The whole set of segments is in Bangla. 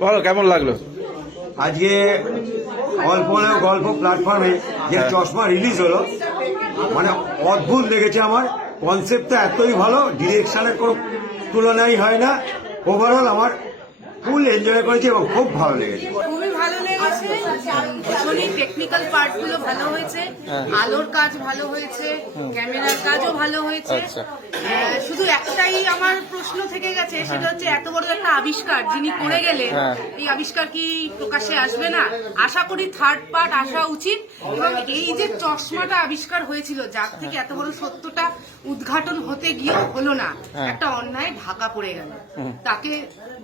বলো কেমন লাগল? আজকে গল্প গল্প প্ল্যাটফর্মে যে চশমা রিলিজ হলো মানে অদ্ভুত লেগেছে আমার। কনসেপ্টটা এতই ভালো ডিরেকশনের কোনো তুলনাই হয় না। ওভারঅল আমার ফুল এনজয় করেছি এবং খুব ভালো লেগেছে। ভালো লেগেছে ভীষণই টেকনিক্যাল পার্টগুলো ভালো হয়েছে আলোর কাজ ভালো হয়েছে ক্যামেরার কাজও ভালো হয়েছে। আচ্ছা। শুধু একটাই আমার প্রশ্ন থেকে গেছে সেটা হচ্ছে এত বড় একটা আবিষ্কার যিনি করে গেলেন হ্যাঁ। এই আবিষ্কার কি প্রকাশ্যে আসবে না? আশা করি থার্ড পার্ট আসা উচিত এবং এই যে চশমাটা আবিষ্কার হয়েছিল যার থেকে এত বড় সত্যটা উদ্ঘাটন হতে গিয়েও হলো না হ্যাঁ। একটা অন্যায় ঢাকা পড়ে গেল। তাকে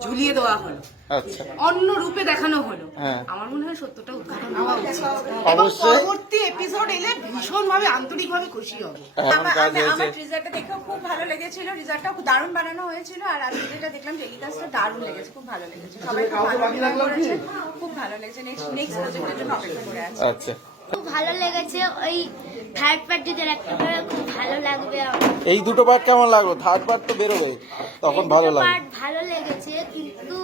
ঝুলিয়ে দেওয়া হলো। আচ্ছা। অন্য রূপে দেখানো হলো। হ্যাঁ। আমার মনে হয় সত্যটা উদ্ঘাটন হওয়া উচিত। অবশ্যই। পরবর্তী এপিসোড এলে ভীষণ ভাবে আন্তরিক ভাবে খুশি হবে। আমার রেজাল্টটা আমি- হয়েছে আমার ট্রিজারটা দেখেও খুব ভালো লেগেছিল রেজাল্টটা খুব দারুণ বানানো হয়েছিল আর আজকে যেটা দেখলাম টেলিকাস্টটা দারুণ লেগেছে খুব ভালো লেগেছে। সবাই খুব ভালো অভিনয় খুব ভালো লেগেছে। নেক্সট নেক্সট প্রজেক্টের জন্য অপেক্ষা করে আছি। আচ্ছা। খুব ভালো লেগেছে ওই থার্ড পার্ট যদি একটা করে খুব ভালো লাগবে আমার। এই দুটো পার্ট কেমন লাগল? থার্ড পার্ট তো বেরোবে তখন ভালো লাগবে। পার্ট ভালো লেগেছে কিন্তু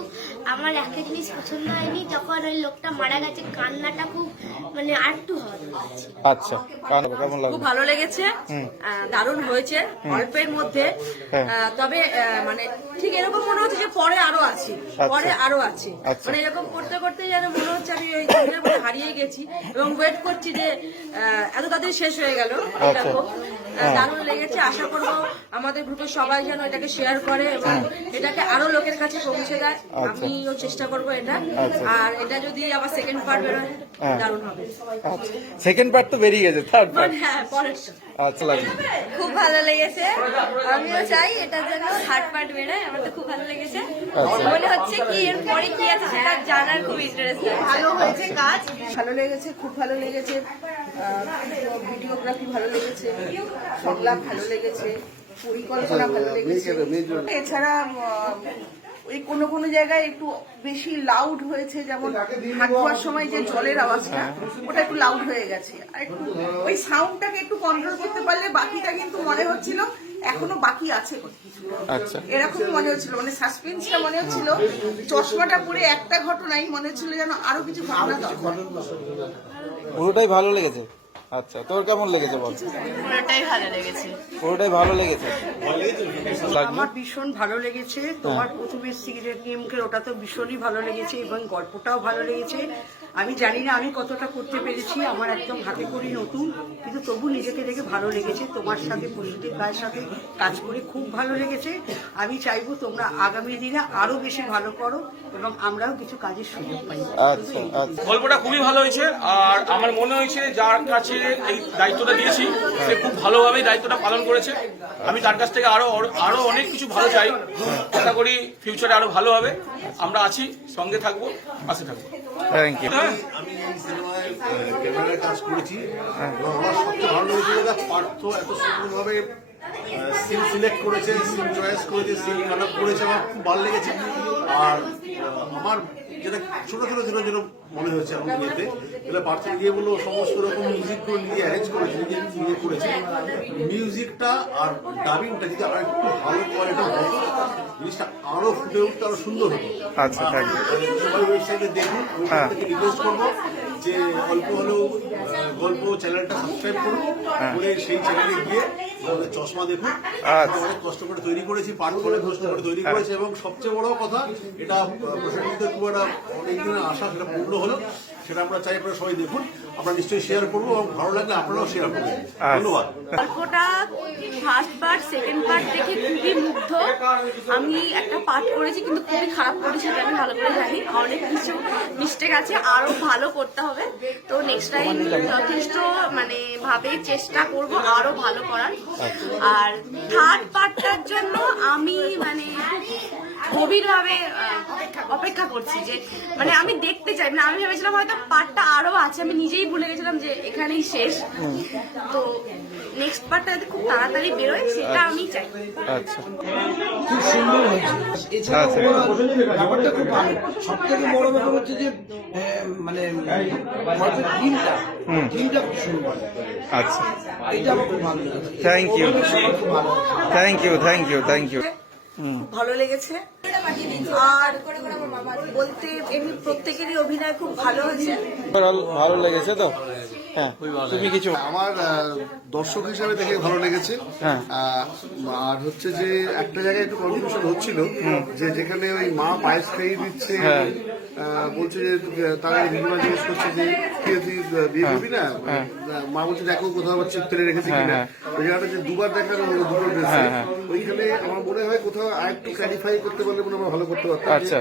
আমার একটা জিনিস পছন্দ হয়নি যখন ওই লোকটা মারা গেছে কান্নাটা খুব মানে আরটু লাগছে আচ্ছা কেমন কেমন লাগল? খুব ভালো লেগেছে আহ, দারুণ হয়েছে অল্পের মধ্যে। হ্যাঁ। আহ, তবে আহ, মানে ঠিক এরকম মনে হচ্ছে যে পরে আরও আছি পরে আরও আছি। আচ্ছা। মানে এরকম করতে করতে যেন মনে হচ্ছে আমি ওই দিনের হারিয়ে গেছি এবং ওয়েট করছি যে আহ, এত তাড়াতাড়ি শেষ হয়ে গেল। আচ্ছা। দারুণ লেগেছে। আশা করব আমাদের গ্রুপের সবাই যেন এটাকে শেয়ার করে এবং এটাকে আরও লোকের কাছে পৌঁছে দেয়। আচ্ছা। আমিও চেষ্টা করব এটা। আচ্ছা। আর এটা যদি আবার সেকেন্ড পার্ট বেরোয় হ্যাঁ। দারুণ হবে। সেকেন্ড পার্ট তো বেরিয়ে গেছে থার্ড পার্ট হ্যাঁ পরের আচ্ছা লাগল খুব ভালো লেগেছে। আমিও চাই এটার জন্য থার্ড পার্ট বেরোয় আমার তো খুব ভালো লেগেছে। আচ্ছা। মনে হচ্ছে কি এর পরে কি আছে সেটা জানার খুব ইন্টারেস্ট ভালো হয়েছে কাজ ভালো লেগেছে খুব ভালো লেগেছে। ভিডিওগ্রাফি ভালো লেগেছে সংলাপ ভালো লেগেছে পরিকল্পনা ভালো লেগেছে। এছাড়া ওই কোনো কোনো জায়গায় একটু বেশি লাউড হয়েছে যেমন হাত ধোয়ার সময় যে জলের আওয়াজটা ওটা একটু লাউড হয়ে গেছে। আর একটু ওই সাউন্ডটাকে একটু কন্ট্রোল করতে পারলে বাকিটা কিন্তু মনে হচ্ছিল এখনও বাকি আছে আচ্ছা। এরকম মনে হচ্ছিল মানে সাসপেন্সটা মনে হচ্ছিল চশমাটা পরে একটা ঘটনাই মনে হচ্ছিল যেন আরও কিছু ঘটনা দরকার। পুরোটাই ভালো লেগেছে? আচ্ছা তোর কেমন লেগেছে বল? পুরোটাই ভালো লেগেছে। পুরোটাই ভালো লেগেছে? আমার ভীষণ ভালো লেগেছে। তোমার প্রথমে সিগারেট নিয়মকে ওটা তো ভীষণই ভালো লেগেছে এবং গল্পটাও ভালো লেগেছে। আমি জানি না আমি কতটা করতে পেরেছি আমার একদম হাতে করি নতুন কিন্তু তবু নিজেকে দেখে ভালো লেগেছে। তোমার সাথে পরিচিতির গায়ের সাথে কাজ করে খুব ভালো লেগেছে। আমি চাইব তোমরা আগামী দিনে আরও বেশি ভালো করো এবং আমরাও কিছু কাজের সুযোগ পাই। আচ্ছা আচ্ছা। গল্পটা খুবই ভালো হয়েছে আর আমার মনে হয়েছে যার কাছে এই দায়িত্বটা দিয়েছি সে খুব ভালোভাবে দায়িত্বটা পালন করেছে। আমি তার কাছ থেকে আরও আরও অনেক কিছু ভালো চাই। আশা করি ফিউচারে আরও ভালো হবে। আমরা আছি সঙ্গে থাকব পাশে থাকব। থ্যাংক ইউ আমি এই সিনেমায় ক্যামেরার কাজ করেছি। আমার সবচেয়ে ভালো লেগেছিল যে পার্থ এত সুন্দরভাবে সিন সিলেক্ট করেছে সিন চয়েস করেছে সিন কাট করেছে আমার খুব ভালো লেগেছে। আর আমার যেটা ছোট ছোট ছোট ছোট মনে হয়েছে আমার ইয়েতে। তাহলে গিয়ে বলল সমস্ত রকম মিউজিকগুলো নিজে অ্যারেঞ্জ করেছে নিজে নিজে করেছে। মিউজিকটা আর ডাবিংটা যদি আর একটু ভালো কোয়ালিটি হতো জিনিসটা আরও ফুটে উঠতে আরও সুন্দর হতো। আচ্ছা, থ্যাংক ইউ সবাই ওয়েবসাইটে দেখুন হ্যাঁ। ওয়েবসাইট থেকে রিকোয়েস্ট করব। যে অল্প হলেও গল্প চ্যানেলটা সাবস্ক্রাইব করুন করে সেই চ্যানেলে গিয়ে চশমা দেখুন হ্যাঁ। আচ্ছা। অনেক কষ্ট করে তৈরি করেছি পাঠ করে কষ্ট করে তৈরি করেছে এবং সবচেয়ে বড় কথা এটা আহ, খুব একটা অনেকদিনের আশা সেটা পূর্ণ হলো সেটা আমরা চাই আপনারা সবাই দেখুন। আমরা নিশ্চয়ই শেয়ার করব এবং ভালো লাগলে আপনারাও শেয়ার করবেন। ধন্যবাদ। গল্পটা ফার্স্ট পার্ট সেকেন্ড পার্ট দেখে খুবই মুগ্ধ। আমি একটা পার্ট করেছি কিন্তু খুবই খারাপ করেছি এটা আমি ভালো করে জানি। অনেক কিছু মিস্টেক আছে আরও ভালো করতে হবে। তো নেক্সট টাইম যথেষ্ট মানে ভাবে চেষ্টা করব আরও ভালো করার। আর থার্ড পার্টটার জন্য আমি মানে গভীরভাবে আহ, অপেক্ষা করছি যে মানে আমি দেখতে চাই। মানে আমি ভেবেছিলাম হয়তো পার্টটা আরও আছে আমি নিজেই ভুলে গেছিলাম যে এখানেই শেষ। তো নেক্সট পার্টটা যদি খুব তাড়াতাড়ি বেরোয় সেটা আমি চাই। আচ্ছা। খুব সুন্দর হয়েছে। এছাড়া আচ্ছা। ব্যাপারটা খুব ভালো। সব থেকে বড় ব্যাপার হচ্ছে যে মানে গল্পের থিমটা থিমটা খুব সুন্দর। আচ্ছা। এটা আমার খুব ভালো thank you thank you thank you thank you ভালো লেগেছে। আর বলতে এমনি প্রত্যেকেরই অভিনয় খুব ভালো হয়েছে। ভালো লেগেছে তো? তুমি কিছু আমার দর্শক হিসেবে দেখে ভালো লেগেছে হ্যাঁ। আর হচ্ছে যে একটা জায়গায় একটু কনফিউশন হচ্ছিল যে যেখানে ওই মা পায়েস খাইয়ে দিচ্ছে হ্যাঁ। বলছে যে তারা রিমা জিজ্ঞেস করছে যে তুই বিয়ে করবি না হ্যাঁ। মা বলছে দেখো কোথাও আবার চিপ ফেলে রেখেছি হ্যাঁ, কিনা হ্যাঁ। ওই জায়গাটা যে দুবার দেখানো হলো দুটো ড্রেসে হ্যাঁ, হ্যাঁ। ওইখানে আমার মনে হয় কোথাও আর একটু ক্লারিফাই করতে পারলে মনে হয় ভালো করতে পারতাম আচ্ছা।